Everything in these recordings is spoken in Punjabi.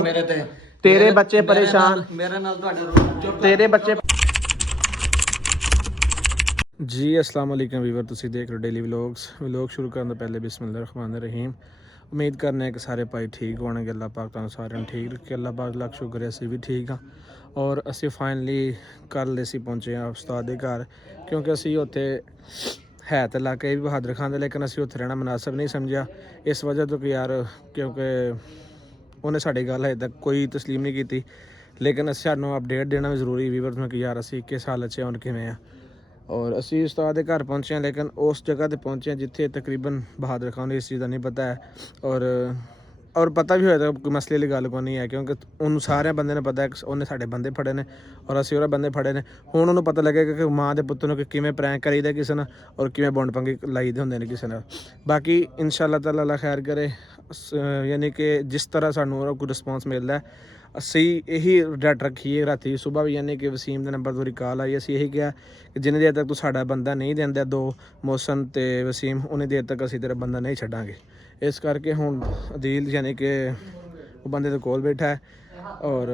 ਮੇਰੇ ਤੇ ਤੇਰੇ ਬੱਚੇ ਪਰੇਸ਼ਾਨ ਮੇਰੇ ਨਾਲ ਤੁਹਾਡੇ ਤੇਰੇ ਬੱਚੇ ਜੀ। अस्सलाम वालेकुम ਵੀਵਰ, ਤੁਸੀਂ ਦੇਖ ਰਹੇ ਹੋ ਡੇਲੀ ਵਲੌਗ ਸ਼ੁਰੂ ਕਰਨ ਤੋਂ ਪਹਿਲੇ ਬਿਸਮਿਲ੍ਲਾਹਿਰ ਰਹਿਮਾਨਿਰ ਰਹੀਮ। ਉਮੀਦ ਕਰਨੇ ਕਿ ਸਾਰੇ ਭਾਈ ਠੀਕ ਹੋਣਗੇ। ਅੱਲਾਹ ਪਾਕ ਤੁਹਾਨੂੰ ਸਾਰਿਆਂ ਨੂੰ ਠੀਕ ਰੱਖੇ। ਅੱਲਾਹ ਪਾਕ ਲੱਖ ਸ਼ੁਕਰ ਹੈ ਅਸੀਂ ਵੀ ਠੀਕ ਹਾਂ। ਔਰ ਅਸੀਂ ਫਾਈਨਲੀ ਕੱਲ੍ਹ ਅਸੀਂ ਪਹੁੰਚੇ ਹਾਂ ਉਸਤਾਦ ਦੇ ਘਰ, ਕਿਉਂਕਿ ਅਸੀਂ ਉੱਥੇ ਹੈ ਤਾਂ ਇਲਾਕਾ ਇਹ ਵੀ ਬਹਾਦਰ ਖਾਨ ਦਾ, ਲੇਕਿਨ ਅਸੀਂ ਉੱਥੇ ਰਹਿਣਾ ਮੁਨਾਸਬ ਨਹੀਂ ਸਮਝਿਆ ਇਸ ਵਜ੍ਹਾ ਤੋਂ ਕਿ ਯਾਰ ਕਿਉਂਕਿ ਉਹਨੇ ਸਾਡੀ ਗੱਲ ਹਜੇ ਤੱਕ ਕੋਈ ਤਸਲੀਮ ਨਹੀਂ ਕੀਤੀ, ਲੇਕਿਨ ਸਾਨੂੰ ਅਪਡੇਟ ਦੇਣਾ ਵੀ ਜ਼ਰੂਰੀ ਵੀਵਰ ਨੂੰ ਕਿ ਯਾਰ ਅਸੀਂ ਕਿਸ ਹਾਲਤ 'ਚ ਹੁਣ ਕਿਵੇਂ ਆ। ਔਰ ਅਸੀਂ ਉਸਤਾਦ ਦੇ ਘਰ ਪਹੁੰਚੇ ਹਾਂ, ਲੇਕਿਨ ਉਸ ਜਗ੍ਹਾ 'ਤੇ ਪਹੁੰਚੇ ਹਾਂ ਜਿੱਥੇ ਤਕਰੀਬਨ ਬਹਾਦਰ ਖਾਨ ਨੂੰ ਇਸ ਚੀਜ਼ ਦਾ ਨਹੀਂ ਪਤਾ ਹੈ। ਔਰ ਪਤਾ ਵੀ ਹੋਇਆ ਤਾਂ ਕੋਈ ਮਸਲੇ ਵਾਲੀ ਗੱਲ ਕੋਈ ਨਹੀਂ ਹੈ, ਕਿਉਂਕਿ ਉਹਨੂੰ ਸਾਰਿਆਂ ਬੰਦੇ ਨੂੰ ਪਤਾ ਹੈ ਕਿ ਉਹਨੇ ਸਾਡੇ ਬੰਦੇ ਫੜੇ ਨੇ ਔਰ ਅਸੀਂ ਉਹਦੇ ਬੰਦੇ ਫੜੇ ਨੇ। ਹੁਣ ਉਹਨੂੰ ਪਤਾ ਲੱਗੇਗਾ ਕਿ ਮਾਂ ਦੇ ਪੁੱਤ ਨੂੰ ਕਿ ਕਿਵੇਂ ਪ੍ਰੈਂਕ ਕਰੀਦਾ ਕਿਸੇ ਨਾਲ ਔਰ ਕਿਵੇਂ ਬੌਂਡ ਪੰਗੇ ਲਾਈਦੇ ਹੁੰਦੇ ਨੇ ਕਿਸੇ ਨਾਲ। ਬਾਕੀ ਇਨਸ਼ਾਅੱਲਾ ਤਾਲਾ ਅੱਲਾ ਖੈਰ ਕਰੇ, ਯਾਨੀ ਕਿ ਜਿਸ ਤਰ੍ਹਾਂ ਸਾਨੂੰ ਉਹਦਾ ਕੋਈ ਰਿਸਪੌਂਸ ਮਿਲਦਾ ਅਸੀਂ ਇਹੀ ਡਟ ਰੱਖੀਏ। ਰਾਤੀ ਸੁਬਾਹ ਵੀ ਯਾਨੀ ਕਿ ਵਸੀਮ ਦੇ ਨੰਬਰ ਤੋਂ ਕਾਲ ਆਈ, ਅਸੀਂ ਇਹੀ ਕਿਹਾ ਕਿ ਜਿੰਨੀ ਦੇਰ ਤੱਕ ਤੂੰ ਸਾਡਾ ਬੰਦਾ ਨਹੀਂ ਦਿੰਦਾ, ਦੋ ਮੋਹਸਨ ਅਤੇ ਵਸੀਮ, ਉਨੀ ਦੇਰ ਤੱਕ ਅਸੀਂ ਤੇਰਾ ਬੰਦਾ ਨਹੀਂ ਛੱਡਾਂਗੇ। ਇਸ ਕਰਕੇ ਹੁਣ ਅਦੀਲ ਯਾਨੀ ਕਿ ਉਹ ਬੰਦੇ ਦੇ ਕੋਲ ਬੈਠਾ ਹੈ ਔਰ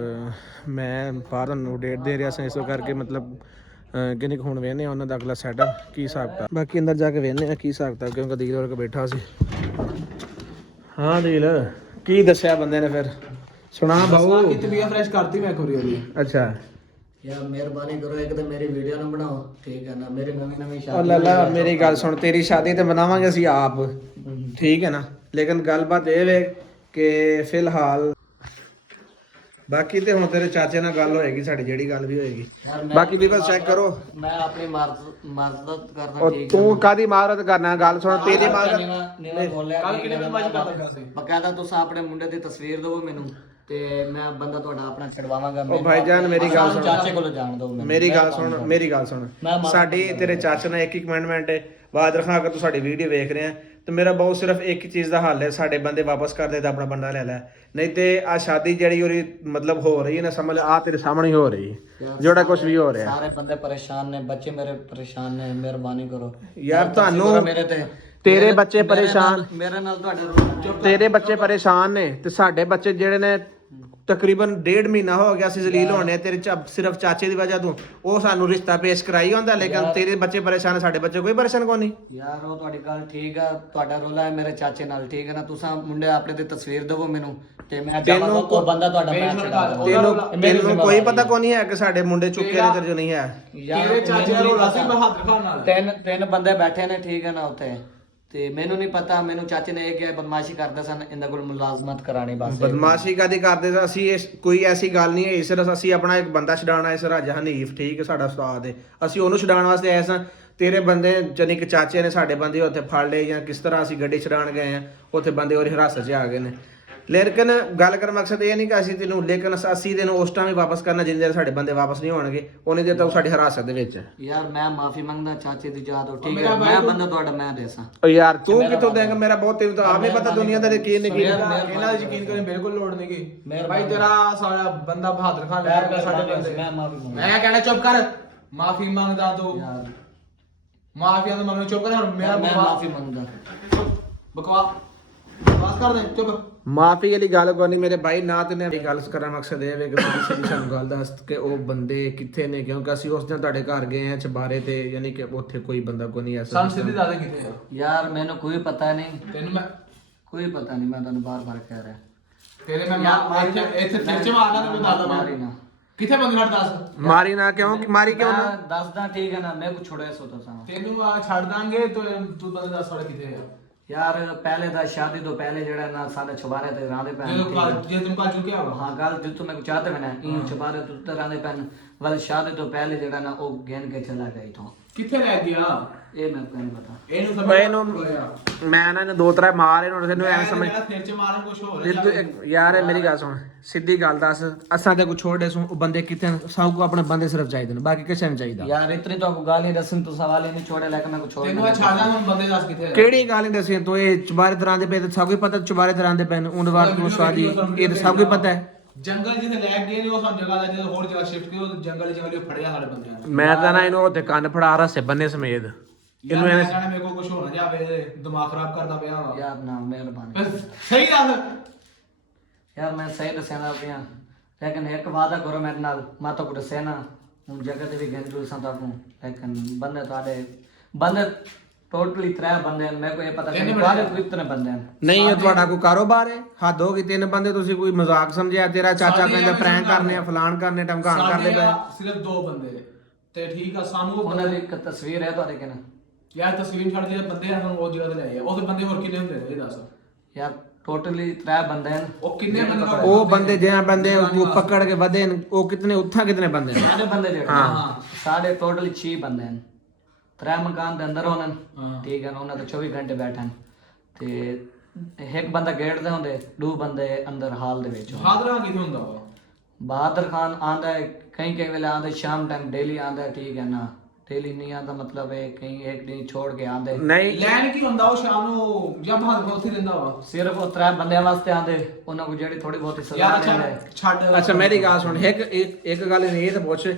ਮੈਂ ਬਾਹਰ ਤੁਹਾਨੂੰ ਡੇਟ ਦੇ ਰਿਹਾ ਸੀ, ਇਸ ਕਰਕੇ ਮਤਲਬ ਕਿੰਨੀ ਕੁ ਹੁਣ ਵੇਖਦੇ ਹਾਂ ਉਹਨਾਂ ਦਾ ਅਗਲਾ ਸੈਟਅਪ ਕੀ ਹਿਸਾਬ ਕਿਤਾਬ। ਬਾਕੀ ਅੰਦਰ ਜਾ ਕੇ ਵੇਖਦੇ ਹਾਂ ਕੀ ਹਿਸਾਬ ਕਿਤਾਬ, ਕਿਉਂਕਿ ਅਦੀਲ ਵਰਗਾ ਬੈਠਾ ਸੀ। ਹਾਂ ਅਦੀਲ, ਕੀ ਦੱਸਿਆ ਬੰਦੇ ਨੇ ਫਿਰ? ਸੁਣਾ ਬਾਊ। ਕਿ ਤਬੀਅਤ ਫਰੈਸ਼ ਕਰਤੀ ਮੈਂ ਕੋਰੀ ਉਹਦੀ। ਅੱਛਾ ਯਾਰ ਮਿਹਰਬਾਨੀ ਕਰੋ, ਇੱਕ ਤਾਂ ਮੇਰੀ ਵੀਡੀਓ ਨਾ ਬਣਾਓ, ਠੀਕ ਹੈ ਨਾ। ਮੇਰੀ ਨਵੀਂ ਉਹ ਸ਼ਾਦੀ ਲੱਲਾ ਮੇਰੀ ਗੱਲ ਸੁਣ, ਤੇਰੀ ਸ਼ਾਦੀ ਤੇ ਮਨਾਵਾਂਗੇ ਅਸੀਂ ਆਪ, ਠੀਕ ਹੈ ਨਾ, ਲੇਕਿਨ ਗੱਲਬਾਤ ਇਹ ਵੇ ਕਿ ਫਿਲਹਾਲ ਬਾਕੀ ਤੇ ਹੁਣ ਤੇਰੇ ਚਾਚੇ ਨਾਲ ਗੱਲ ਹੋਏਗੀ ਸਾਡੀ, ਜਿਹੜੀ ਗੱਲ ਵੀ ਹੋਏਗੀ। ਬਾਕੀ ਵੀ ਬਸ ਚੈੱਕ ਕਰੋ। ਮੈਂ ਆਪਣੀ ਮਦਦ ਕਰਦਾ, ਉਹ ਠੀਕ ਤੂੰ ਕਾਦੀ ਮਾਰਤ ਕਰਨਾ? ਗੱਲ ਸੁਣ, ਤੇਰੀ ਮਾਰ ਕੱਲ ਕਿਹਨੇ ਮੈਨੂੰ ਮਾਜ ਕਰਦਾ ਸੀ? ਬਕਾਇਦਾ ਤੁਸੀਂ ਆਪਣੇ ਮੁੰਡੇ ਦੀ ਤਸਵੀਰ ਦਿਓ ਮੈਨੂੰ ਤੇ ਮੈਂ ਬੰਦਾ ਤੁਹਾਡਾ ਆਪਣਾ ਛਡਵਾਵਾਂਗਾ। ਉਹ ਭਾਈਜਾਨ ਮੇਰੀ ਗੱਲ ਸੁਣ, ਚਾਚੇ ਕੋਲ ਜਾਣ ਦਿਓ ਮੈਨੂੰ। ਮੇਰੀ ਗੱਲ ਸੁਣ ਸਾਡੀ ਤੇਰੇ ਚਾਚੇ ਨਾਲ ਇੱਕ ਹੀ ਕਮੈਂਟਮੈਂਟ ਹੈ, ਬਹਾਦਰ ਖਾਨ ਅਗਰ ਤੂੰ ਸਾਡੀ ਵੀਡੀਓ ਵੇਖ ਰਿਹਾ ਤੇ ਮੇਰਾ ਬਹੁਤ ਸਿਰਫ ਇੱਕ ਚੀਜ਼ ਦਾ ਹੱਲ ਹੈ, ਸਾਡੇ ਬੰਦੇ ਵਾਪਸ ਕਰ ਦੇ ਤਾਂ ਆਪਣਾ ਬੰਦਾ ਲੈ ਲੈ, ਨਹੀਂ ਤੇ ਆ ਸ਼ਾਦੀ ਜਿਹੜੀ ਉਹਦੀ ਮਤਲਬ ਹੋ ਰਹੀ ਹੈ ਨਾ, ਸਮਝ ਆ ਤੇਰੇ ਸਾਹਮਣੇ ਹੋ ਰਹੀ ਹੈ ਜਿਹੜਾ ਕੁਝ ਵੀ ਹੋ ਰਿਹਾ। ਸਾਰੇ ਬੰਦੇ ਪਰੇਸ਼ਾਨ ਨੇ, ਬੱਚੇ ਮੇਰੇ ਪਰੇਸ਼ਾਨ ਨੇ, ਮਿਹਰਬਾਨੀ ਕਰੋ ਯਾਰ ਤੁਹਾਨੂੰ ਮੇਰੇ ਤੇ ਤੇਰੇ ਬੱਚੇ ਪਰੇਸ਼ਾਨ, ਮੇਰੇ ਨਾਲ ਤੁਹਾਡੇ ਤੇਰੇ ਬੱਚੇ ਪਰੇਸ਼ਾਨ ਨੇ ਤੇ ਸਾਡੇ ਬੱਚੇ ਜਿਹੜੇ ਨੇ ਤਕਰੀਬਨ 1.5 ਮਹੀਨਾ ਹੋ ਗਿਆ ਅਸੀਂ ਜ਼ਲੀਲ ਹੋਣੇ ਤੇਰੇ ਸਿਰਫ ਚਾਚੇ ਦੀ ਵਜ੍ਹਾ ਤੋਂ, ਉਹ ਸਾਨੂੰ ਰਿਸ਼ਤਾ ਪੇਸ਼ ਕਰਾਈ ਹੁੰਦਾ, ਲੇਕਿਨ ਤੇਰੇ ਬੱਚੇ ਪਰੇਸ਼ਾਨ, ਸਾਡੇ ਬੱਚੇ ਕੋਈ ਪਰੇਸ਼ਾਨ ਕੋਈ ਨਹੀਂ। ਯਾਰ ਉਹ ਤੁਹਾਡੀ ਗੱਲ ਠੀਕ ਆ, ਤੁਹਾਡਾ ਰੋਲਾ ਹੈ ਮੇਰੇ ਚਾਚੇ ਨਾਲ, ਠੀਕ ਹੈ ਨਾ। ਤੁਸੀਂ ਮੁੰਡੇ ਆਪਣੇ ਦੀ ਤਸਵੀਰ ਦਿਓ ਮੈਨੂੰ ਤੇ ਮੈਂ ਜਾਵਾਂਗਾ, ਉਹ ਬੰਦਾ ਤੁਹਾਡਾ ਮੈਂ ਛੱਡਾਂਗਾ। ਤੈਨੂੰ ਕੋਈ ਪਤਾ ਕੋਈ ਨਹੀਂ ਹੈ ਕਿ ਸਾਡੇ ਮੁੰਡੇ ਚੁੱਕੇ ਨੇ ਤੇਰੇ ਜੋ ਨਹੀਂ ਹੈ। ਤੇਰੇ ਚਾਚੇ ਦਾ ਰੋਲਾ ਸੀ ਬਹਾਦਰ ਖਾਨ ਨਾਲ। ਤਿੰਨ ਬੰਦੇ ਬੈਠੇ ਨੇ, ਠੀਕ ਹੈ ਨਾ ਉੱਥੇ, ਤੇ ਮੈਨੂੰ ਨਹੀਂ ਪਤਾ। ਮੈਨੂੰ ਚਾਚੇ ਨੇ ਇਹ ਕਿਹਾ ਬਦਮਾਸ਼ੀ ਕਰਦਾ ਸਨ, ਇਹਨਾਂ ਕੋਲ ਮੁਲਾਜ਼ਮਤ ਕਰਾਣੀ। ਬਸ ਬਦਮਾਸ਼ੀ ਕਾਦੀ ਕਰਦੇ ਸੀ ਅਸੀਂ? ਕੋਈ ਐਸੀ ਗੱਲ ਨਹੀਂ ਹੈ, ਸਿਰਫ ਅਸੀਂ ਆਪਣਾ ਇੱਕ ਬੰਦਾ ਛਡਾਉਣਾ ਹੈ, ਰਾਜਾ ਹਨੀਫ, ਠੀਕ ਹੈ, ਸਾਡਾ ਉਸਤਾਦ ਹੈ, ਅਸੀਂ ਉਹਨੂੰ ਛਡਾਉਣ ਵਾਸਤੇ ਆਏ ਸਾਂ। ਤੇਰੇ ਬੰਦੇ ਜਾਨੀ ਕਿ ਚਾਚੇ ਨੇ ਸਾਡੇ ਬੰਦੇ ਉੱਥੇ ਫੜ ਲਏ ਜਾਂ ਕਿਸ ਤਰ੍ਹਾਂ ਅਸੀਂ ਗੱਡੀ ਛਡਾਉਣ ਗਏ ਆ, ਉੱਥੇ ਬੰਦੇ ਉਹਦੀ ਹਿਰਾਸਤ 'ਚ ਆ ਗਏ ਨੇ। ਲੇਕਿਨ ਗੱਲ ਕਰਨ ਮਕਸਦ ਇਹ ਨਹੀਂ ਕਿ ਅਸੀਂ ਤੈਨੂੰ, ਲੇਕਿਨ ਅਸੀਂ ਤੈਨੂੰ ਉਸ ਟਾਈਮ ਵੀ ਵਾਪਸ ਕਰਨਾ ਜਿੰਨੇ ਦੇਰ ਸਾਡੇ ਬੰਦੇ ਵਾਪਸ ਨਹੀਂ ਹੋਣਗੇ, ਉਹਨੇ ਦੇਰ ਤੱਕ ਸਾਡੀ ਹਿਰਾਸਤ ਦੇ ਵਿੱਚ। ਯਾਰ ਮੈਂ ਮਾਫੀ ਮੰਗਦਾ ਚਾਚੇ ਦੀ ਯਾਦ ਹੋ, ਠੀਕ ਹੈ, ਮੈਂ ਬੰਦਾ ਤੁਹਾਡਾ ਮੈਂ ਦੇਸਾਂ। ਓ ਯਾਰ ਤੂੰ ਕਿੱਥੋਂ ਦੇਂਗਾ? ਮੇਰਾ ਬਹੁਤ ਤੈਨੂੰ ਤਾਂ ਆਪ ਨਹੀਂ ਪਤਾ ਦੁਨੀਆ ਦਾ ਕੀ ਨਹੀਂ ਕੀ। ਇਹਨਾਂ ਦੀ ਯਕੀਨ ਕਰਨ ਬਿਲਕੁਲ ਲੋੜ ਨਹੀਂ ਕੀ ਭਾਈ, ਤੇਰਾ ਸਾਡਾ ਬੰਦਾ ਬਹਾਦਰ ਖਾਨ ਲੈ ਗਿਆ ਸਾਡੇ ਬੰਦੇ। ਮੈਂ ਮਾਫੀ ਮੰਗਦਾ। ਮੈਂ ਕਹਿਣਾ ਚੁੱਪ ਕਰ, ਮਾਫੀ ਮੰਗਦਾ ਤੂੰ, ਮਾਫੀਆਂ ਦਾ ਮੰਗਣਾ ਚੁੱਪ ਕਰ। ਹੁਣ ਮੇਰਾ ਮੈਂ ਮਾਫੀ ਮੰਗਦਾ। ਬਕਵਾਸ ਕਰ ਦੇ, ਚੁੱਪ। ਮਾਫੀ ਵਾਲੀ ਗੱਲ ਕੋਈ ਨਹੀਂ ਮੇਰੇ ਭਾਈ, ਨਾ ਤੇ ਨੇ ਗੱਲ ਕਰਨ ਮਕਸਦ ਇਹ ਵੇ ਕਿ ਤੁਸੀਂ ਸਾਨੂੰ ਗੱਲ ਦੱਸ ਕਿ ਉਹ ਬੰਦੇ ਕਿੱਥੇ ਨੇ, ਕਿਉਂਕਿ ਅਸੀਂ ਉਸ ਦਿਨ ਤੁਹਾਡੇ ਘਰ ਗਏ ਆ ਚਬਾਰੇ ਤੇ, ਯਾਨੀ ਕਿ ਉੱਥੇ ਕੋਈ ਬੰਦਾ ਕੋਈ ਨਹੀਂ ਐਸਾ। ਸਾਨੂੰ ਸਿੱਧੀ ਦੱਸ ਕਿੱਥੇ ਆ? ਯਾਰ ਮੈਨੂੰ ਕੋਈ ਪਤਾ ਨਹੀਂ, ਤੈਨੂੰ ਮੈਂ ਕੋਈ ਪਤਾ ਨਹੀਂ, ਮੈਂ ਤੁਹਾਨੂੰ ਬਾਰ-ਬਾਰ ਕਹਿ ਰਿਹਾ। ਤੇਰੇ ਮੈਂ ਇੱਥੇ ਫਿਰਚ ਮਾਰਨਾ ਤੈਨੂੰ ਦੱਸਦਾ ਮਾਰੀ ਮੈਂ ਨਾ, ਕਿੱਥੇ ਬੰਦੇ ਨਾਲ ਦੱਸ। ਮਾਰੀ ਨਾ ਕਿਉਂ? ਮਾਰੀ ਕਿਉਂ ਨਾ? ਦੱਸਦਾ, ਠੀਕ ਹੈ ਨਾ, ਮੈਂ ਕੁਛ ਛੋੜਿਆ ਸੋ ਤਾਂ ਸਾਂ ਤੈਨੂੰ ਆ ਛੱਡ ਦਾਂਗੇ ਤੂੰ ਬੰਦੇ ਦੱਸ ਸਾਡਾ ਕਿੱਥੇ ਆ। ਯਾਰ ਪਹਿਲੇ ਦਾ ਸ਼ਾਦੀ ਤੋਂ ਪਹਿਲੇ ਜਿਹੜਾ ਨਾ ਸਾਡੇ ਛੁਬਾਰੇ ਤੇ ਰਾਂਦੇ ਪੈਣ, ਜੇ ਤੂੰ ਕੱਲ ਚੁੱਕਿਆ ਵਾ। ਹਾਂ ਗੱਲ ਜਿੱਥੋਂ ਮੈਂ ਚਾਹਤੇ ਮੈਨੇ ਇਹ ਛੁਬਾਰੇ ਤੋਂ ਉੱਤੇ ਰਾਂਦੇ ਪੈਣ ਵਾਲ ਸ਼ਾਦੀ ਤੋਂ ਪਹਿਲੇ ਜਿਹੜਾ ਨਾ ਉਹ ਗਿਣ ਕੇ ਚਲਾ ਗਿਆ ਇਥੋਂ। ਕਿੱਥੇ ਲੈ ਗਿਆ ਇਹ ਮੈਂ ਕਹਿੰਦਾ ਪਤਾ। ਇਹਨੂੰ ਸਮਝ ਮੈਂ ਨਾ ਇਹਨੂੰ ਦੋ ਤਰ੍ਹਾਂ ਮਾਰ ਇਹਨੂੰ ਐ ਸਮਝ ਫਿਰ ਚ ਮਾਰਨ ਕੁਛ ਹੋਰ। ਯਾਰ ਇਹ ਮੇਰੀ ਗੱਲ ਸੁਣ, ਸਿੱਧੀ ਗੱਲ ਦੱਸ, ਅਸਾਂ ਤੇ ਕੁਛ ਛੋੜੇ ਸੂ, ਉਹ ਬੰਦੇ ਕਿੱਥੇ ਨੇ? ਸਭ ਕੋ ਆਪਣੇ ਬੰਦੇ ਸਿਰਫ ਚਾਹੀਦੇ ਨੇ, ਬਾਕੀ ਕਿਸੇ ਨਹੀਂ ਚਾਹੀਦਾ। ਯਾਰ ਇਤਨੀ ਤਾਂ ਗੱਲ ਹੀ ਦੱਸਣ ਤੋਂ ਸਵਾਲ ਹੀ ਨਹੀਂ ਛੋੜੇ, ਲੈ ਕੇ ਮੈਂ ਕੁਛ ਛੋੜ ਤੈਨੂੰ ਆ ਛੱਡਦਾ ਹੁਣ ਬੰਦੇ ਦੱਸ ਕਿੱਥੇ ਆ। ਕਿਹੜੀ ਗੱਲ ਨਹੀਂ ਦੱਸੀ ਤੂੰ? ਇਹ ਚੁਬਾਰੇ ਤਰ੍ਹਾਂ ਦੇ ਪਏ ਤੇ ਸਭ ਕੁਝ ਪਤਾ, ਚੁਬਾਰੇ ਤਰ੍ਹਾਂ ਦੇ ਪੈਨ ਉਂਡਵਾਰ ਨੂੰ ਸਵਾਦੀ, ਇਹ ਤਾਂ ਸਭ ਕੁਝ ਪਤਾ ਹੈ। ਜੰਗਲ ਜਿੱਥੇ ਲੈ ਗਏ ਨੇ ਉਹ ਸਾਨੂੰ ਜਗ੍ਹਾ ਦਾ, ਜਦੋਂ ਹੋਰ ਜਗ੍ਹਾ ਸ਼ਿਫਟ ਕੀਤੀ ਉਹ ਜੰਗਲ ਫੜਿਆ ਸਾਡੇ ਬੰਦਿਆਂ ਨੇ। ਮੈਂ ਤਾਂ ਨਾ ਇਹਨੂੰ ਉੱਥੇ ਕੰਨ ਫੜਾ ਰਸੇ ਬੰਨੇ ਸਮੇਤ ਇਹਨੂੰ ਐਵੇਂ ਕਹਿਣਾ ਮੇਰੇ ਕੋਲ ਕੁਝ ਹੋ ਨਾ ਜਾਵੇ, ਦਿਮਾਗ ਖਰਾਬ ਕਰਦਾ ਪਿਆ ਵਾ। ਯਾਰ ਨਾ ਮਿਹਰਬਾਨੀ ਸਹੀ ਦੱਸ ਯਾਰ ਮੈਂ ਸਹੀ ਦੱਸਿਆ ਨਾ ਪਿਆ ਲੇਕਿਨ ਇੱਕ ਵਾਅਦਾ ਕਰੋ ਮੇਰੇ ਨਾਲ ਮੈਂ ਤਾਂ ਕੁਝ ਦੱਸਿਆ ਨਾ ਹੁਣ ਜਗ੍ਹਾ ਤੇ ਵੀ ਗੈਂਜੂ ਸਾਂ ਤੁਹਾਨੂੰ ਲੇਕਿਨ ਬੰਦੇ ਤੁਹਾਡੇ ਬੰਦੇ ਟੋਟਲੀ 3 ਬੰਦੇ ਨੇ ਮੇਰੇ ਕੋ ਇਹ ਪਤਾ ਨਹੀਂ ਬਾਹਰ ਕਿਤਨੇ ਬੰਦੇ ਨੇ ਨਹੀਂ ਇਹ ਤੁਹਾਡਾ ਕੋਈ ਕਾਰੋਬਾਰ ਹੈ? ਹੱਦ ਹੋ ਗਈ 3 ਬੰਦੇ, ਤੁਸੀਂ ਕੋਈ ਮਜ਼ਾਕ ਸਮਝਿਆ? ਤੇਰਾ ਚਾਚਾ ਕਹਿੰਦਾ ਪ੍ਰੈਂਕ ਕਰਨੇ ਆ, ਫਲਾਨ ਕਰਨੇ, ਟਮਕਾਣ ਕਰਦੇ ਪਏ। ਸਿਰਫ 2 ਬੰਦੇ ਤੇ ਠੀਕ ਆ। ਸਾਨੂੰ ਉਹਨਾਂ ਦੀ ਇੱਕ ਤਸਵੀਰ ਹੈ ਤੁਹਾਡੇ ਕੋਲ ਯਾਰ ਤਸਵੀਰ ਛੱਡ ਜਿਹੜੇ ਬੰਦੇ ਆ ਸਾਨੂੰ ਉਹ ਜਗ੍ਹਾ ਤੇ ਲੈ ਆ। ਉਹਦੇ ਬੰਦੇ ਹੋਰ ਕਿੰਨੇ ਹੁੰਦੇ ਨੇ ਇਹ ਦੱਸ ਯਾਰ ਟੋਟਲੀ 3 ਬੰਦੇ ਨੇ ਉਹ ਕਿੰਨੇ ਬੰਦੇ ਉਹ ਬੰਦੇ ਜਿਹੜਾ ਬੰਦੇ ਉਹ ਪਕੜ ਕੇ ਵਧੇ ਨੇ ਉਹ ਕਿਤਨੇ ਉੱਥਾਂ ਕਿਤਨੇ ਬੰਦੇ ਨੇ? ਸਾਡੇ ਬੰਦੇ ਜਿਹੜੇ ਹਾਂ ਸਾਡੇ ਟੋਟਲੀ 6 ਬੰਦੇ ਨੇ 3 ਮਕਾਨ ਦੇ ਅੰਦਰ ਹੋਣ ਠੀਕ ਹੈ ਉਹਨਾਂ ਤੇ 24 ਘੰਟੇ ਬੈਠਣ ਤੇ ਇੱਕ ਬੰਦਾ ਗੇਟ ਦੇ ਹੁੰਦੇ 2 ਬੰਦੇ ਅੰਦਰ ਹਾਲ ਦੇ ਵਿੱਚ। ਬਹਾਦਰ ਕਿੱਥੇ ਹੁੰਦਾ ਵਾ? ਬਹਾਦਰ ਖਾਨ ਆਂਦਾ ਹੈ ਕਈ ਵੇਲੇ ਆਂਦਾ ਸ਼ਾਮ ਟਾਈਮ ਡੇਲੀ ਆਂਦਾ ਹੈ ਠੀਕ ਹੈ ਨਾ ਡੇਲੀ ਨਹੀਂ ਆਂਦਾ ਮਤਲਬ ਹੈ ਕਈ ਇੱਕ ਦਿਨ ਛੋੜ ਕੇ ਆਂਦੇ ਨਹੀਂ ਲੈਣ ਕੀ ਹੁੰਦਾ ਉਹ ਸ਼ਾਮ ਨੂੰ ਜਾਂ ਬਹਾਦਰ ਉੱਥੇ ਰਹਿੰਦਾ ਵਾ? ਸਿਰਫ ਉਹ 3 ਬੰਦਿਆਂ ਵਾਸਤੇ ਆਂਦੇ ਉਹਨਾਂ ਕੋਲ ਜਿਹੜੀ ਥੋੜੀ ਬਹੁਤੀ ਸਲਾਹ ਲੈਂਦੇ। ਛੱਡ ਅੱਛਾ ਮੇਰੀ ਗੱਲ ਸੁਣ, ਇੱਕ ਗੱਲ ਇਹ ਤਾਂ ਪੁੱਛ,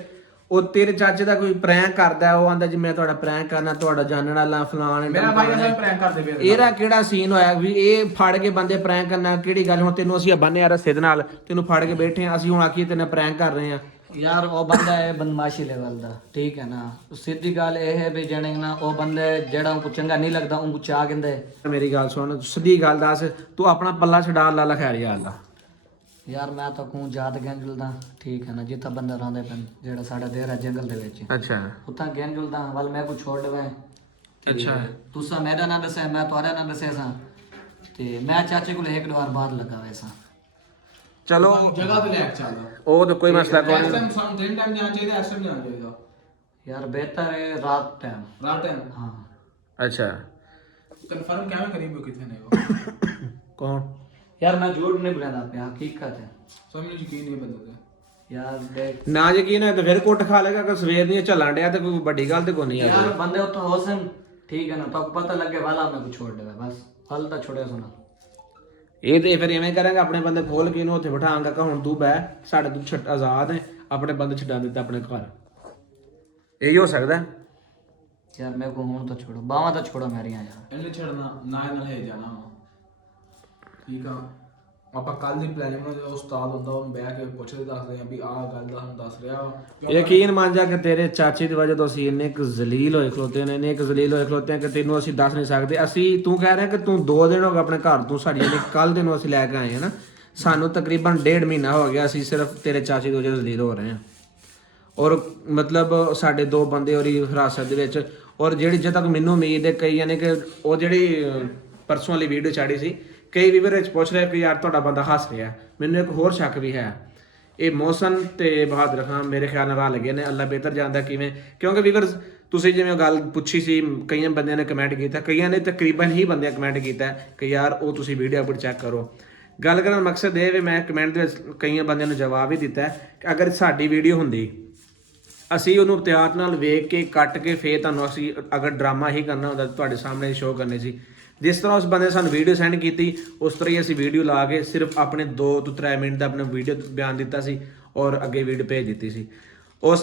ਉਹ ਤੇਰੇ ਚਾਚੇ ਦਾ ਕੋਈ ਪ੍ਰੈਂਕ ਕਰਦਾ, ਉਹ ਆਂਦਾ ਜੀ ਮੈਂ ਤੁਹਾਡਾ ਪ੍ਰੈਂਕ ਕਰਨਾ, ਤੁਹਾਡਾ ਜਾਣਨ ਵਾਲਾ ਫਲਾਣ ਮੇਰਾ ਭਾਈ ਅਸਾਂ ਪ੍ਰੈਂਕ ਕਰਦੇ ਪਏ। ਇਹਦਾ ਕਿਹੜਾ ਸੀਨ ਹੋਇਆ ਵੀ ਇਹ ਫੜ ਕੇ ਬੰਦੇ ਪ੍ਰੈਂਕ ਕਰਨਾ? ਕਿਹੜੀ ਗੱਲ? ਹੁਣ ਤੈਨੂੰ ਅਸੀਂ ਬੰਨਿਆ ਰਸੇ ਦੇ ਨਾਲ, ਤੈਨੂੰ ਫੜ ਕੇ ਬੈਠੇ ਆ, ਅਸੀਂ ਹੁਣ ਆਖੀਏ ਤੈਨੂੰ ਪ੍ਰੈਂਕ ਕਰ ਰਹੇ ਆ। ਯਾਰ ਉਹ ਬੰਦਾ ਹੈ ਬਦਮਾਸ਼ੀ ਲੈਵਲ ਦਾ ਠੀਕ ਹੈ ਨਾ। ਸਿੱਧੀ ਗੱਲ ਇਹ ਹੈ ਵੀ ਜਣੇ ਨਾ ਉਹ ਬੰਦੇ ਜਿਹੜਾ ਉਹ ਚੰਗਾ ਨਹੀਂ ਲੱਗਦਾ ਉਹ ਚਾਹ ਕਹਿੰਦੇ। ਮੇਰੀ ਗੱਲ ਸੁਣ, ਸਿੱਧੀ ਗੱਲ ਦੱਸ, ਤੂੰ ਆਪਣਾ ਪੱਲਾ ਛਡਾ ਲਾ ਖੈਰ ਯਾਰ ਦਾ। ਯਾਰ ਮੈਂ ਤਾਂ ਕਹੂੰ ਜਾਤ ਗੈਂਜਲ ਦਾ ਠੀਕ ਹੈ ਨਾ ਜਿੱਥੇ ਬੰਦੇ ਰਹਿੰਦੇ ਪਨ ਜਿਹੜਾ ਸਾਡਾ ਦੇਰ ਹੈ ਜੰਗਲ ਦੇ ਵਿੱਚ। ਅੱਛਾ ਉੱਥਾਂ ਗੈਂਜਲ ਦਾ ਵੱਲ ਮੈਂ ਕੋ ਛੋੜ ਦੇਵਾਂ। ਅੱਛਾ ਤੁਸੀਂ ਮੇਰਾ ਨਾਂ ਦੱਸਿਆ ਮੈਂ ਤੁਹਾਡਾ ਨਾਂ ਦੱਸਿਆ ਸਾਂ ਤੇ ਮੈਂ ਚਾਚੇ ਕੋਲ ਇੱਕ ਵਾਰ ਬਾਅਦ ਲੱਗਾ ਵੈਸਾ। ਚਲੋ ਜਗ੍ਹਾ ਤੇ ਲੈ ਕੇ ਚੱਲਦਾ ਉਹ ਤਾਂ ਕੋਈ ਮਸਲਾ ਕੋਈ ਇਸ ਨਹੀਂ। ਟਾਈਮ ਸਾਨੂੰ 3 ਟਾਈਮ ਜਾਣਾ ਚਾਹੀਦਾ, ਇਸ ਟਾਈਮ ਜਾਣਾ ਚਾਹੀਦਾ ਯਾਰ ਬਿਹਤਰ ਹੈ ਰਾਤ ਟਾਈਮ। ਰਾਤ ਟਾਈਮ? ਹਾਂ ਅੱਛਾ ਕਨਫਰਮ ਕਿਵੇਂ ਕਰੀਬ ਕਿੱਥੇ ਨੇ ਉਹ? ਕੌਣ? ਯਾਰ ਮੈਂ ਝੂਠ ਨਹੀਂ ਬੋਲਦਾ ਪਿਆ ਹਕੀਕਤ ਹੈ। ਸੋ ਮੈਨੂੰ ਯਕੀਨ ਨਹੀਂ ਬੰਦੇ ਤੇ ਯਾਰ ਦੇਖ ਨਾ ਯਕੀਨ ਹੈ ਤਾਂ ਫਿਰ ਕੁੱਟ ਖਾ ਲੇਗਾ ਕਿ ਸਵੇਰ ਦੀਆਂ ਝੱਲਣ ਡਿਆ ਤੇ ਕੋਈ ਵੱਡੀ ਗੱਲ ਤੇ ਕੋਈ ਨਹੀਂ यार ਆ। बंदे तो होसन ठीक है ना तो पता लग गया वाला मैं कुछ छोड़ देगा बस फल तो छोड़े सुना ਇਹ ਤੇ ਫਿਰ ਐਵੇਂ ਕਰਾਂਗੇ, ਆਪਣੇ ਬੰਦੇ ਖੋਲ ਕੇ ਇਹਨੂੰ ਉੱਥੇ ਬਿਠਾਵਾਂਗਾ ਕਿ ਹੁਣ ਤੂੰ ਬਹਿ, ਸਾਡੇ ਤੂੰ ਆਜ਼ਾਦ ਹੈ, ਆਪਣੇ ਬੰਦੇ ਛਡਾ ਦਿੱਤਾ ਆਪਣੇ ਘਰ। ਇਹੀ ਹੋ ਸਕਦਾ। यार मेरे को हूं तो छोड़ो बावा तो छोड़ो मेरी यार ਇਹਨੇ ਛੱਡਣਾ ਨਾ ਇਹਨਾਂ ਲੈ ਜਾਣਾ ਵਾ। ਠੀਕ ਆ ਆਪਾਂ ਕੱਲ ਦੀ ਪਲੈਨਿੰਗ ਨਾਲ ਜੋ ਉਸਤਾਦ ਹੁੰਦਾ ਉਹਨੂੰ ਬਹਿ ਕੇ ਪੁੱਛਦੇ ਦੱਸਦੇ ਆ ਵੀ ਆਹ ਗੱਲ ਦਾ ਹੁਣ ਦੱਸ ਰਿਹਾ ਵਾ। ਯਕੀਨ ਮੰਨ ਜਾ ਕਿ ਤੇਰੇ ਚਾਚੇ ਦੀ ਵਜ੍ਹਾ ਤੋਂ ਅਸੀਂ ਇੰਨੇ ਕੁ ਜ਼ਲੀਲ ਹੋਏ ਖਲੋਤੇ ਨੇ, ਇੰਨੇ ਕੁ ਜ਼ਲੀਲ ਹੋਏ ਖਲੋਤੇ ਕਿ ਤੈਨੂੰ ਅਸੀਂ ਦੱਸ ਨਹੀਂ ਸਕਦੇ। ਅਸੀਂ ਤੂੰ ਕਹਿ ਰਿਹਾ ਕਿ ਤੂੰ 2 ਦਿਨ ਹੋ ਗਏ ਆਪਣੇ ਘਰ ਤੋਂ, ਸਾਡੀ ਨੇ ਕੱਲ ਤੈਨੂੰ ਅਸੀਂ ਲੈ ਕੇ ਆਏ ਹਾਂ ਨਾ, ਸਾਨੂੰ ਤਕਰੀਬਨ 1.5 ਮਹੀਨਾ ਹੋ ਗਿਆ ਅਸੀਂ ਸਿਰਫ ਤੇਰੇ ਚਾਚੇ ਦੀ ਵਜ੍ਹਾ ਤੋਂ ਜ਼ਲੀਲ ਹੋ ਰਹੇ ਹਾਂ। ਔਰ ਮਤਲਬ ਸਾਡੇ 2 ਬੰਦੇ ਉਹਦੀ ਹਿਰਾਸਤ ਦੇ ਵਿੱਚ। ਔਰ ਜਿਹੜੀ ਜਦ ਤੱਕ ਮੈਨੂੰ ਉਮੀਦ ਹੈ ਕਈ ਯਾਨੀ ਕਿ ਉਹ ਜਿਹੜੀ ਪਰਸੋਂ ਵਾਲੀ ਵੀਡੀਓ ਚਾੜੀ ਸੀ, ਕਈ ਵੀਵਰ ਵਿੱਚ ਪੁੱਛ ਰਹੇ ਕਿ ਯਾਰ ਤੁਹਾਡਾ ਬੰਦਾ ਹੱਸ ਰਿਹਾ। ਮੈਨੂੰ ਇੱਕ ਹੋਰ ਸ਼ੱਕ ਵੀ ਹੈ, ਇਹ ਮੋਹਸਨ ਤੇ ਬਹਾਦਰ ਖਾਨ ਮੇਰੇ ਖਿਆਲ ਨਾਲ ਰਲ ਗਏ ਨੇ, ਅੱਲਾ ਬਿਹਤਰ ਜਾਣਦਾ ਕਿਵੇਂ। ਕਿਉਂਕਿ ਵੀਵਰਸ ਤੁਸੀਂ ਜਿਵੇਂ ਗੱਲ ਪੁੱਛੀ ਸੀ, ਕਈਆਂ ਬੰਦਿਆਂ ਨੇ ਕਮੈਂਟ ਕੀਤਾ, ਕਈਆਂ ਨੇ ਤਕਰੀਬਨ ਹੀ ਬੰਦਿਆਂ ਕਮੈਂਟ ਕੀਤਾ ਕਿ ਯਾਰ ਉਹ ਤੁਸੀਂ ਵੀਡੀਓ ਪਰ ਚੈੱਕ ਕਰੋ। ਗੱਲ ਕਰਨ ਦਾ ਮਕਸਦ ਇਹ ਵੀ ਮੈਂ ਕਮੈਂਟ ਦੇ ਵਿੱਚ ਕਈਆਂ ਬੰਦਿਆਂ ਨੂੰ ਜਵਾਬ ਹੀ ਦਿੱਤਾ ਕਿ ਅਗਰ ਸਾਡੀ ਵੀਡੀਓ ਹੁੰਦੀ ਅਸੀਂ ਉਹਨੂੰ ਇhtiyat ਨਾਲ ਵੇਖ ਕੇ ਕੱਟ ਕੇ ਫੇਰ ਤੁਹਾਨੂੰ ਅਸੀਂ ਅਗਰ ਡਰਾਮਾ ਹੀ ਕਰਨਾ ਹੁੰਦਾ ਤੁਹਾਡੇ ਸਾਹਮਣੇ ਸ਼ੋਅ ਕਰਨੇ ਸੀ। ਜਿਸ ਤਰ੍ਹਾਂ ਉਸ ਬੰਦੇ ਸਾਨੂੰ ਵੀਡੀਓ ਸੈਂਡ ਕੀਤੀ ਉਸ ਤਰ੍ਹਾਂ ਹੀ ਅਸੀਂ ਵੀਡੀਓ ਲਾ ਕੇ ਸਿਰਫ ਆਪਣੇ 2 ਤੋਂ 3 ਮਿੰਟ ਦਾ ਆਪਣਾ ਵੀਡੀਓ ਬਿਆਨ ਦਿੱਤਾ ਸੀ ਔਰ ਅੱਗੇ ਵੀਡੀਓ ਭੇਜ ਦਿੱਤੀ ਸੀ।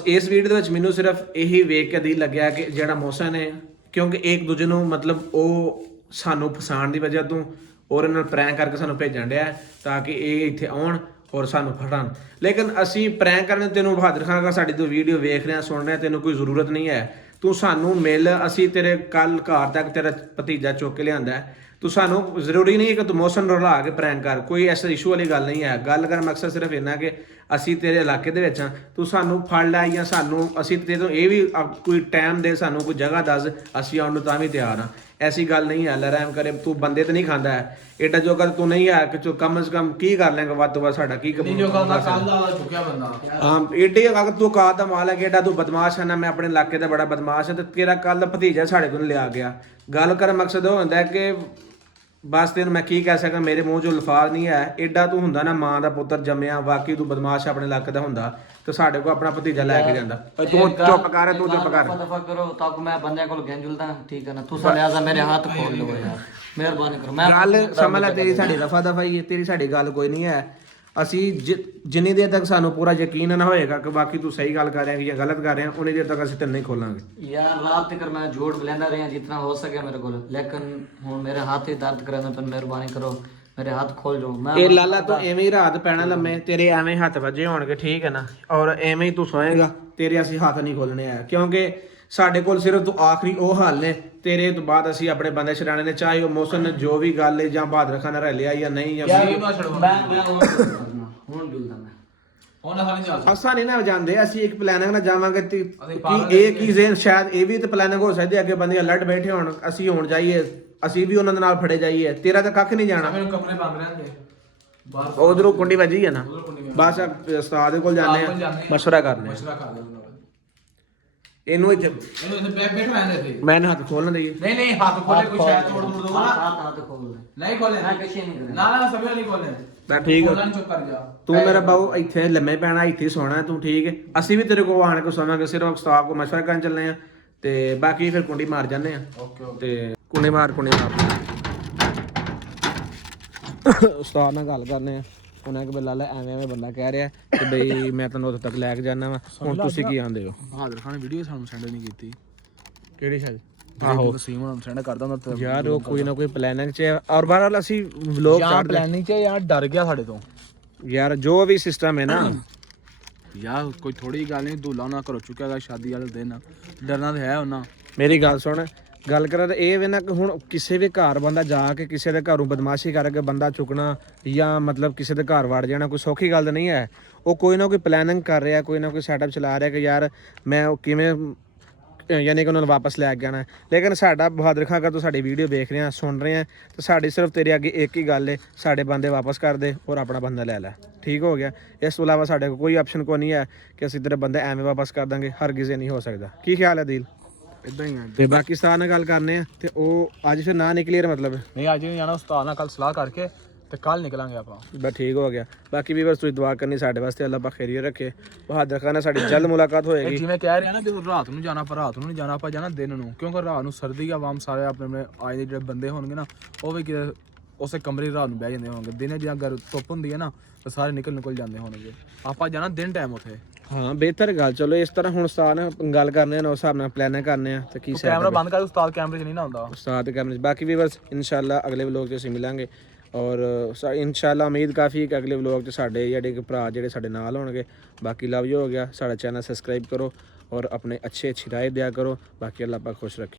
ਇਸ ਵੀਡੀਓ ਦੇ ਵਿੱਚ ਮੈਨੂੰ ਸਿਰਫ ਇਹੀ ਵੇਖ ਕੇ ਦਿਲ ਲੱਗਿਆ ਕਿ ਜਿਹੜਾ ਮੋਹਸਨ ਹੈ, ਕਿਉਂਕਿ ਇੱਕ ਦੂਜੇ ਨੂੰ ਮਤਲਬ ਉਹ ਸਾਨੂੰ ਫਸਾਉਣ ਦੀ ਵਜ੍ਹਾ ਤੋਂ ਔਰ ਨਾਲ ਪ੍ਰੈਂਕ ਕਰਕੇ ਸਾਨੂੰ ਭੇਜਣ ਡਿਆ ਤਾਂ ਕਿ ਇਹ ਇੱਥੇ ਆਉਣ ਔਰ ਸਾਨੂੰ ਫੜਨ। ਲੇਕਿਨ ਅਸੀਂ ਪ੍ਰੈਂਕ ਕਰਨ ਤੈਨੂੰ ਬਹਾਦਰ ਖਾਨ ਦਾ ਸਾਡੀ ਤੂੰ ਵੀਡੀਓ ਵੇਖ ਰਿਹਾ ਸੁਣ ਰਿਹਾ, ਤੈਨੂੰ ਕੋਈ ਜ਼ਰੂਰਤ ਨਹੀਂ ਹੈ। ਤੂੰ ਸਾਨੂੰ ਮਿਲ, ਅਸੀਂ ਤੇਰੇ ਕੱਲ ਘਰ ਤੱਕ ਤੇਰਾ ਭਤੀਜਾ ਚੁੱਕ ਕੇ ਲਿਆਂਦਾ। ਤੂੰ ਸਾਨੂੰ ਜ਼ਰੂਰੀ ਨਹੀਂ ਹੈ ਕਿ ਤੂੰ ਮੋਹਸਨ ਨੂੰ ਰਲਾ ਕੇ ਪ੍ਰੈਂਕ ਕਰ, ਕੋਈ ਐਸਾ ਇਸ਼ੂ ਵਾਲੀ ਗੱਲ ਨਹੀਂ ਹੈ। ਗੱਲ ਕਰਨ ਮਕਸਦ ਸਿਰਫ ਇੰਨਾ ਕਿ ਅਸੀਂ ਤੇਰੇ ਇਲਾਕੇ ਦੇ ਵਿੱਚ ਹਾਂ, ਤੂੰ ਸਾਨੂੰ ਫੜ ਲੈ ਜਾਂ ਸਾਨੂੰ ਅਸੀਂ ਤੇ ਤੋਂ ਇਹ ਵੀ ਕੋਈ ਟਾਈਮ ਦੇ, ਸਾਨੂੰ ਕੋਈ ਜਗ੍ਹਾ ਦੱਸ, ਅਸੀਂ ਆਉਣ ਨੂੰ ਤਾਂ ਵੀ ਤਿਆਰ ਹਾਂ। ਐਸੀ ਗੱਲ ਨਹੀਂ ਹੈ, ਅੱਲਾ ਰਹਿਮ ਕਰੇ। ਤੂੰ ਬੰਦੇ ਤੇ ਨਹੀਂ ਖਾਂਦਾ ਹੈ ਏਡਾ ਜੋਗਾ ਤੂੰ ਨਹੀਂ ਹੈ ਕਿ ਕਮ ਸੇ ਕਮ ਕੀ ਕਰ ਲੈਂਗਾ, ਵੱਧ ਤੋਂ ਵੱਧ ਸਾਡਾ ਕੀ ਨਹੀਂ ਜੋ ਗੱਲ ਦਾ ਕੱਲ ਦਾ ਝੁਕਿਆ ਬੰਦਾ। ਹਾਂ ਏਡੇ ਅਗਰ ਤੂੰ ਕਾਦ ਦਾ ਮਾਲ ਹੈ ਕਿ ਏਡਾ ਤੂੰ ਬਦਮਾਸ਼ ਹੈ ਨਾ, ਮੈਂ ਆਪਣੇ ਇਲਾਕੇ ਦਾ ਬੜਾ ਬਦਮਾਸ਼ ਹੈ ਤੇ ਤੇਰਾ ਕੱਲ ਦਾ ਭਤੀਜਾ ਸਾਡੇ ਕੋਲ ਲਿਆ ਗਿਆ। ਗੱਲ ਕਰਨ ਮਕਸਦ ਉਹ ਹੁੰਦਾ ਕਿ ਬਸ ਤੈਨੂੰ ਮੈਂ ਕੀ ਕਹਿ ਸਕਾਂ, ਮੇਰੇ ਮੂੰਹ 'ਚੋਂ ਲਫਾਜ਼ ਨਹੀਂ ਹੈ। ਏਡਾ ਤੂੰ ਹੁੰਦਾ ਨਾ ਮਾਂ ਦਾ ਪੁੱਤਰ ਜੰਮਿਆ, ਵਾਕਈ ਤੂੰ ਬਦਮਾਸ਼ ਆਪਣੇ ਇਲਾਕੇ ਦਾ ਹੁੰਦਾ ਤੇ ਸਾਡੇ ਕੋਲ ਆਪਣਾ ਭਤੀਜਾ ਲੈ ਕੇ ਜਾਂਦਾ। ਤੂੰ ਚੁੱਪ ਕਰ, ਤੂੰ ਚੁੱਪ ਕਰ। दफा करो ताकि मैं बंदे को गेंजुलदा ठीक है ना तुसा लिहाजा मेरे हाथ खोल लो यार मेहरबानी करो। मैं ਗੱਲ ਸਮਝ ਲੈ, ਤੇਰੀ ਸਾਡੀ ਰਫਾ ਦਫਾ ਹੀ ਹੈ, ਤੇਰੀ ਸਾਡੀ ਗੱਲ ਕੋਈ ਨਹੀਂ ਹੈ। ਅਸੀਂ ਜਿੰਨੀ ਦੇਰ ਤੱਕ ਸਾਨੂੰ ਪੂਰਾ ਯਕੀਨ ਨਾ ਹੋਏਗਾ ਕਿ ਬਾਕੀ ਤੂੰ ਸਹੀ ਗੱਲ ਕਰ ਰਿਹਾ ਜਾਂ ਗਲਤ ਕਰ ਰਿਹਾ, ਉਨੀ ਦੇਰ ਤੱਕ ਅਸੀਂ ਤੈਨੂੰ ਨਹੀਂ ਖੋਲਾਂਗੇ। यार रात तक मैं झूठ बुलंदा रहा जितना हो सके मेरे को, लेकिन हुन मेरे हाथ ही दर्द करे तो मेहरबानी करो ਮੇਰੇ ਹੱਥ ਖੋਲ ਜੋ ਮੈਂ ਇਹ ਲਾਲਾ ਤੂੰ ਐਵੇਂ ਹੀ ਰਾਤ ਪੈਣਾ ਲੰਮੇ, ਤੇਰੇ ਐਵੇਂ ਹੱਥ ਵੱਜੇ ਹੋਣਗੇ, ਠੀਕ ਹੈ ਨਾ, ਔਰ ਐਵੇਂ ਹੀ ਤੂੰ ਸੋਏਗਾ, ਤੇਰੇ ਅਸੀਂ ਹੱਥ ਨਹੀਂ ਖੋਲਣੇ ਆ, ਕਿਉਂਕਿ ਸਾਡੇ ਕੋਲ ਸਿਰਫ ਤੂੰ ਆਖਰੀ ਉਹ ਹੱਲ ਨੇ, ਤੇਰੇ ਤੋਂ ਬਾਅਦ ਅਸੀਂ ਆਪਣੇ ਬੰਦੇ ਛਡਾਣੇ ਨੇ, ਚਾਹੇ ਉਹ ਮੌਸਮ ਜੋ ਵੀ ਗੱਲ ਹੈ ਜਾਂ ਬਹਾਦਰ ਖਾਨ ਰਲਿਆ ਜਾਂ ਨਹੀਂ ਜਾਂ ਮੈਂ ਹੁਣ ਜੁਲਦਾ ਮੈਂ ਉਹਨਾਂ ਖਾਲੀ ਜਾ ਅਸਾਂ ਨਹੀਂ ਨਾ ਜਾਂਦੇ, ਅਸੀਂ ਇੱਕ ਪਲਾਨਿੰਗ ਨਾਲ ਜਾਵਾਂਗੇ ਕਿ ਇਹ ਕੀ ਜ਼ੇਨ ਸ਼ਾਇਦ ਇਹ ਵੀ ਤੇ ਪਲਾਨਿੰਗ ਹੋ ਸਕਦੀ ਹੈ, ਅੱਗੇ ਬੰਦੇ ਅਲਰਟ ਬੈਠੇ ਹੋਣ, ਅਸੀਂ ਹੋਣ ਜਾਈਏ, ਅਸੀਂ ਵੀ ਉਹਨਾਂ ਦੇ ਨਾਲ ਫੜੇ ਜਾਈਏ, ਤੇਰਾ ਤਾਂ ਕੱਖ ਨਹੀਂ ਜਾਣਾ। ਮੈਨੂੰ ਕਮਰੇ ਬੰਦ ਰਹਿੰਦੇ ਬਾਹਰ ਉਧਰੋਂ ਕੁੰਡੀ ਵੱਜੀ ਹੈ ਨਾ, ਬਸ ਉਸਤਾਦ ਦੇ ਕੋਲ ਜਾਂਦੇ ਆ, ਮਸ਼ਵਰਾ ਕਰਨੇ ਮਸ਼ਵਰਾ ਕਰਦੇ ਉਹਨਾਂ ਨਾਲ ਇਹਨੂੰ ਇੱਥੇ ਇਹਨੂੰ ਇੱਥੇ ਬੈਠ ਰਹਿੰਦੇ ਸੀ। ਮੈਂ ਹੱਥ ਖੋਲਣ ਦੇਈਏ, ਨਹੀਂ ਨਹੀਂ ਹੱਥ ਖੋਲੇ ਕੋਈ ਸ਼ਾਇਦ ਤੋੜ ਦੋ ਨਾ, ਹੱਥ ਖੋਲ ਨਹੀਂ ਖੋਲੇ ਮੈਂ ਕੁਛ ਨਹੀਂ ਕਰਨਾ। ਨਾ ਨਾ ਸਭੀ ਨਹੀਂ ਖੋਲੇ ਮੈਂ ਠੀਕ ਖੋਲਣ ਚੁੱਪ ਕਰ ਜਾ ਤੂੰ ਮੇਰਾ ਬਾਊ ਇੱਥੇ ਲੰਮੇ ਪੈਣਾ, ਇੱਥੇ ਸੋਣਾ ਤੂੰ, ਠੀਕ ਹੈ, ਅਸੀਂ ਵੀ ਤੇਰੇ ਕੋਲ ਆਣ ਕੇ ਸੋਵਾਂਗੇ, ਸਿਰਫ ਉਸਤਾਦ ਕੋ ਮਸ਼ਵਰਾ ਕਰਨ ਚੱਲਨੇ ਆ, ਤੇ ਬਾਕੀ ਫਿਰ ਕੁੰਡੀ ਮਾਰ ਜਾਂਦੇ ਆ। ਓਕੇ ਤੇ ਕੁੰਡੀ ਮਾਰ ਉਸਤਾਦ ਨਾਲ ਗੱਲ ਕਰਨੇ ਆ, ਉਹਨਾਂ ਕਿ ਲਾਲਾ ਐਵੇਂ ਐਵੇਂ ਬੰਦਾ ਕਹਿ ਰਿਹਾ ਕਿ ਬਈ ਮੈਂ ਤੈਨੂੰ ਉੱਥੇ ਤੱਕ ਲੈ ਕੇ ਜਾਣਾ ਵਾ, ਹੁਣ ਤੁਸੀਂ ਕੀ ਆਂਦੇ ਹੋ? ਬਹਾਦਰ ਖਾਨ ਨੇ ਵੀਡੀਓ ਸਾਨੂੰ ਸੈਂਡ ਨਹੀਂ ਕੀਤੀ, ਕਿਹੜੀ ਸ਼ਾਇਦ? ਆਹੋ ਵਸੀਮ ਉਹਨਾਂ ਨੂੰ ਸੈਂਡ ਕਰਦਾ ਹੁੰਦਾ ਯਾਰ ਉਹ ਕੋਈ ਨਾ ਕੋਈ ਪਲਾਨਿੰਗ ਚ ਹੈ, ਔਰ ਬਹਰਹਾਲ ਅਸੀਂ ਵਲੌਗ ਚਾੜਦੇ ਪਲੈਨਿੰਗ ਚ ਯਾਰ ਡਰ ਗਿਆ ਸਾਡੇ ਤੋਂ ਯਾਰ, ਜੋ ਵੀ ਸਿਸਟਮ ਹੈ ਨਾ ਯਾਰ ਕੋਈ ਥੋੜੀ ਗੱਲ ਨਹੀਂ, ਦੁੱਲਾ ਨਾ ਕਰੋ ਚੁੱਕਿਆ ਗਾ ਸ਼ਾਦੀ ਵਾਲੇ ਦਿਨ, ਡਰਨਾ ਤਾਂ ਹੈ ਉਹਨਾਂ। ਮੇਰੀ ਗੱਲ ਸੁਣ, ਗੱਲ ਕਰਾਂ ਤਾਂ ਇਹ ਵੇ ਨਾ ਕਿ ਹੁਣ ਕਿਸੇ ਵੀ ਘਰ ਬੰਦਾ ਜਾ ਕੇ ਕਿਸੇ ਦੇ ਘਰੋਂ ਬਦਮਾਸ਼ੀ ਕਰਕੇ ਬੰਦਾ ਚੁੱਕਣਾ ਜਾਂ ਮਤਲਬ ਕਿਸੇ ਦੇ ਘਰ ਵੜ ਜਾਣਾ ਕੋਈ ਸੌਖੀ ਗੱਲ ਨਹੀਂ ਹੈ। ਉਹ ਕੋਈ ਨਾ ਕੋਈ ਪਲੈਨਿੰਗ ਕਰ ਰਿਹਾ, ਕੋਈ ਨਾ ਕੋਈ ਸੈਟਅਪ ਚਲਾ ਰਿਹਾ ਕਿ ਯਾਰ ਮੈਂ ਉਹ ਕਿਵੇਂ ਯਾਨੀ ਕਿ ਉਹਨਾਂ ਨੂੰ ਵਾਪਸ ਲੈ ਕੇ ਆਣਾ। ਲੇਕਿਨ ਸਾਡਾ ਬਹਾਦਰ ਖਾਨ ਅਗਰ ਤੂੰ ਸਾਡੀ ਵੀਡੀਓ ਦੇਖ ਰਿਹਾ ਸੁਣ ਰਹੇ ਆ ਤਾਂ ਸਾਡੀ ਸਿਰਫ ਤੇਰੇ ਅੱਗੇ ਇੱਕ ਹੀ ਗੱਲ ਹੈ, ਸਾਡੇ ਬੰਦੇ ਵਾਪਸ ਕਰ ਦੇ ਔਰ ਆਪਣਾ ਬੰਦਾ ਲੈ ਲੈ, ਠੀਕ ਹੋ ਗਿਆ। ਇਸ ਤੋਂ ਇਲਾਵਾ ਸਾਡੇ ਕੋਲ ਕੋਈ ਆਪਸ਼ਨ ਕੋਈ ਨਹੀਂ ਹੈ ਕਿ ਅਸੀਂ ਤੇਰੇ ਬੰਦੇ ਐਵੇਂ ਵਾਪਸ ਕਰ ਦਾਂਗੇ, ਹਰਗਿਜ਼ ਇਹ ਨਹੀਂ ਹੋ ਸਕਦਾ। ਕੀ ਖਿਆਲ ਹੈ ਦਿਲ? ਇਦਾਂ ਹੀ ਹੈ। ਤੇ ਪਾਕਿਸਤਾਨ ਨਾਲ ਗੱਲ ਕਰਨੇ ਆ ਤੇ ਉਹ ਅੱਜ ਫਿਰ ਨਾ ਨਿਕਲੀ ਮਤਲਬ ਨਹੀਂ ਅੱਜ ਨਹੀਂ ਜਾਣਾ, ਉਸਤਾਦ ਨਾਲ ਕੱਲ ਸਲਾਹ ਕਰਕੇ ਤੇ ਕੱਲ ਨਿਕਲਾਂਗੇ ਆਪਾਂ। ਬਸ ਠੀਕ ਹੋ ਗਿਆ। ਬਾਕੀ ਵੀਵਰਸ ਤੁਸੀਂ ਦੁਆ ਕਰਨੀ ਸਾਡੇ ਵਾਸਤੇ, ਅੱਲਾਹ ਪਾਕ ਖੈਰੀਅਤ ਰੱਖੇ। ਬਹਾਦਰ ਖਾਨ ਨਾਲ ਸਾਡੀ ਜਲਦ ਮੁਲਾਕਾਤ ਹੋਏਗੀ। ਜਿਵੇਂ ਕਹਿ ਰਿਹਾ ਨਾ ਕਿ ਰਾਤ ਨੂੰ ਜਾਣਾ, ਪਰ ਰਾਤ ਨੂੰ ਨਹੀਂ ਜਾਣਾ, ਆਪਾਂ ਜਾਣਾ ਦਿਨ ਨੂੰ, ਕਿਉਂਕਿ ਰਾਤ ਨੂੰ ਸਰਦੀ ਆਵਾਮ ਸਾਰੇ ਆਪਣੇ ਆਪਣੇ ਆਏ ਦੇ ਜਿਹੜੇ ਬੰਦੇ ਹੋਣਗੇ ਨਾ ਉਹ ਵੀ ਕਿਤੇ ਉਸੇ ਕਮਰੇ ਰਾਤ ਨੂੰ ਬਹਿ ਜਾਂਦੇ ਹੋਣਗੇ। ਦਿਨੇ ਜਾਂ ਅਗਰ ਧੁੱਪ ਹੁੰਦੀ ਹੈ ਨਾ ਤਾਂ ਸਾਰੇ ਨਿਕਲ ਜਾਂਦੇ ਹੋਣਗੇ। ਆਪਾਂ ਜਾਣਾ ਦਿਨ ਟਾਈਮ ਉੱਥੇ। ਹਾਂ ਬਿਹਤਰ ਗੱਲ। ਚਲੋ ਇਸ ਤਰ੍ਹਾਂ ਹੁਣ ਉਸਤਾਦ ਨਾਲ ਗੱਲ ਕਰਨੇ ਆ, ਉਸ ਹਿਸਾਬ ਨਾਲ ਪਲਾਨ ਕਰਨੇ ਆ ਤੇ ਕੀ ਕੈਮਰਾ ਬੰਦ ਕਰ, ਉਸਤਾਦ ਕੈਮਰੇ 'ਚ ਨਹੀਂ ਨਾ ਹੁੰਦਾ, ਉਸਤਾਦ ਦੇ ਕੈਮਰੇ 'ਚ। ਬਾਕੀ ਵੀਵਰਸ ਇਨਸ਼ਾਅੱਲਾ ਅਗਲੇ ਵਲੋਗ 'ਚ ਅਸੀਂ ਮਿਲਾਂਗੇ ਔਰ ਇਨਸ਼ਾਅੱਲਾ ਉਮੀਦ ਕਾਫੀ ਹੈ ਕਿ ਅਗਲੇ ਵਲੋਗ 'ਚ ਸਾਡੇ ਜਿਹੜੇ ਭਰਾ ਜਿਹੜੇ ਸਾਡੇ ਨਾਲ ਹੋਣਗੇ। ਬਾਕੀ ਲਵ ਯੂ ਹੋ ਗਿਆ। ਸਾਡਾ ਚੈਨਲ ਸਬਸਕ੍ਰਾਈਬ ਕਰੋ ਔਰ ਆਪਣੇ ਅੱਛੀ ਰਾਏ ਦਿਆ ਕਰੋ। ਬਾਕੀ ਅੱਲਾਹ ਪਾਕ ਖੁਸ਼ ਰੱਖੇ।